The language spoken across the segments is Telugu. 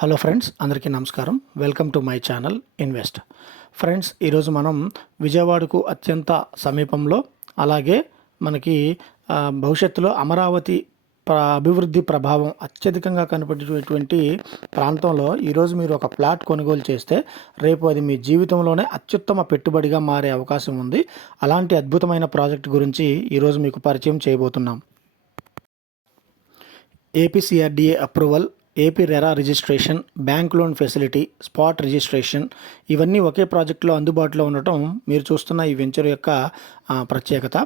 హలో ఫ్రెండ్స్, అందరికీ నమస్కారం. Welcome to my channel invest. Friends, ఈరోజు మనం విజయవాడకు అత్యంత సమీపంలో, అలాగే మనకి భవిష్యత్తులో అమరావతి అభివృద్ధి ప్రభావం అత్యధికంగా కనపడేటువంటి ప్రాంతంలో ఈరోజు మీరు ఒక ప్లాట్ కొనుగోలు చేస్తే రేపు అది మీ జీవితంలోనే అత్యుత్తమ పెట్టుబడిగా మారే అవకాశం ఉంది. అలాంటి అద్భుతమైన ప్రాజెక్ట్ గురించి ఈరోజు మీకు పరిచయం చేయబోతున్నాం. APCRDA approval, AP RERA registration, bank loan facility, spot registration ఇవన్నీ ఒకే ప్రాజెక్టులో అందుబాటులో ఉండటం మీరు చూస్తున్న ఈ వెంచర్ యొక్క ప్రత్యేకత.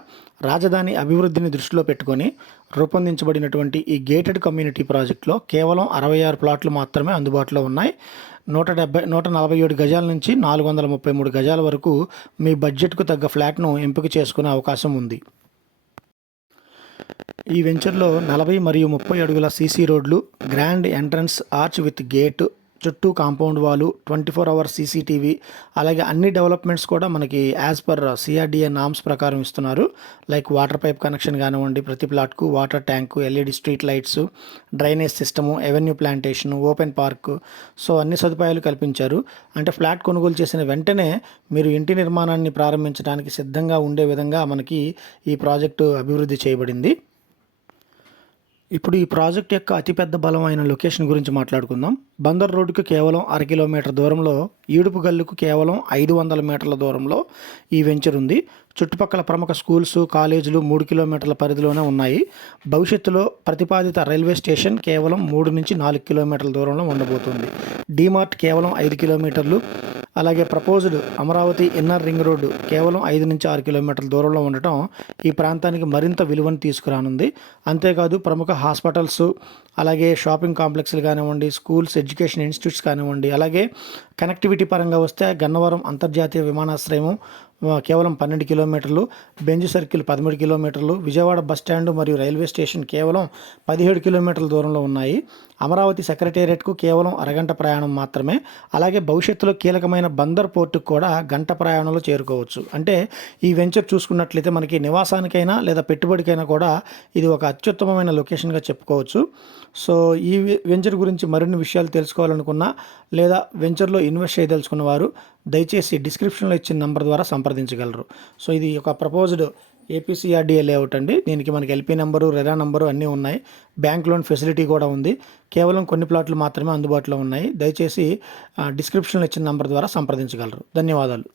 రాజధాని అభివృద్ధిని దృష్టిలో పెట్టుకొని రూపొందించబడినటువంటి ఈ గేటెడ్ కమ్యూనిటీ ప్రాజెక్టులో కేవలం 66 ప్లాట్లు మాత్రమే అందుబాటులో ఉన్నాయి. 147 గజాల నుంచి 433 గజాల వరకు మీ బడ్జెట్కు తగ్గ ఫ్లాట్ను ఎంపిక చేసుకునే అవకాశం ఉంది. ఈ వెంచర్లో 40 మరియు 30 అడుగుల సీసీ రోడ్లు, grand entrance arch with gate, చుట్టూ కాంపౌండ్ వాలు, 24 అవర్స్ సీసీటీవీ, అలాగే అన్ని డెవలప్మెంట్స్ కూడా మనకి యాజ్ పర్ సిఆర్డిఏ నామ్స్ ప్రకారం ఇస్తున్నారు. లైక్ వాటర్ పైప్ కనెక్షన్ కానివ్వండి, ప్రతి ప్లాట్కు water tank, LED street lights, drainage system, avenue plantation, open park, so అన్ని సదుపాయాలు కల్పించారు. అంటే ఫ్లాట్ కొనుగోలు చేసిన వెంటనే మీరు ఇంటి నిర్మాణాన్ని ప్రారంభించడానికి సిద్ధంగా ఉండే విధంగా మనకి ఈ ప్రాజెక్టు అభివృద్ధి చేయబడింది. ఇప్పుడు ఈ ప్రాజెక్ట్ యొక్క అతిపెద్ద బలమైన లొకేషన్ గురించి మాట్లాడుకుందాం. బందర్ రోడ్డుకు కేవలం 1/2 కిలోమీటర్ దూరంలో, ఈడుపుగల్లుకు కేవలం 500 మీటర్ల దూరంలో ఈ వెంచర్ ఉంది. చుట్టుపక్కల ప్రముఖ స్కూల్స్, కాలేజీలు 3 కిలోమీటర్ల పరిధిలోనే ఉన్నాయి. భవిష్యత్తులో ప్రతిపాదిత రైల్వే స్టేషన్ కేవలం 3 నుంచి 4 కిలోమీటర్ల దూరంలో ఉండబోతుంది. డీమార్ట్ కేవలం 5 కిలోమీటర్లు, అలాగే proposed Amaravati inner ring road కేవలం 5 నుంచి 6 కిలోమీటర్ల దూరంలో ఉండటం ఈ ప్రాంతానికి మరింత విలువను తీసుకురానుంది. అంతేకాదు ప్రముఖ హాస్పిటల్స్, అలాగే షాపింగ్ కాంప్లెక్స్లు కానివ్వండి, స్కూల్స్, ఎడ్యుకేషన్ ఇన్స్టిట్యూట్స్ కానివ్వండి, అలాగే కనెక్టివిటీ పరంగా వస్తే గన్నవరం అంతర్జాతీయ విమానాశ్రయం కేవలం 12 కిలోమీటర్లు, బెంజ్ సర్కిల్ 13 కిలోమీటర్లు, విజయవాడ బస్టాండ్ మరియు రైల్వే స్టేషన్ కేవలం 17 కిలోమీటర్ల దూరంలో ఉన్నాయి. అమరావతి సెక్రటేరియట్కు కేవలం అరగంట ప్రయాణం మాత్రమే. అలాగే భవిష్యత్తులో కీలకమైన బందర్ పోర్టుకు కూడా గంట ప్రయాణంలో చేరుకోవచ్చు. అంటే ఈ వెంచర్ చూసుకున్నట్లయితే మనకి నివాసానికైనా లేదా పెట్టుబడికైనా కూడా ఇది ఒక అత్యుత్తమమైన లొకేషన్గా చెప్పుకోవచ్చు. సో ఈ వెంచర్ గురించి మరిన్ని విషయాలు తెలుసుకోవాలనుకున్నా లేదా వెంచర్లో ఇన్వెస్ట్ చేయదలుచుకున్న వారు దయచేసి డిస్క్రిప్షన్లో ఇచ్చిన నెంబర్ ద్వారా సంప్రదించగలరు. సో ఇది ఒక ప్రపోజ్డ్ ఏపీసీఆర్డీఏ లేఅవుట్ అండి. దీనికి మనకి ఎల్పీ నెంబరు, రెరా నెంబరు అన్నీ ఉన్నాయి. బ్యాంక్ లోన్ ఫెసిలిటీ కూడా ఉంది. కేవలం కొన్ని ప్లాట్లు మాత్రమే అందుబాటులో ఉన్నాయి. దయచేసి డిస్క్రిప్షన్లో ఇచ్చిన నెంబర్ ద్వారా సంప్రదించగలరు. ధన్యవాదాలు.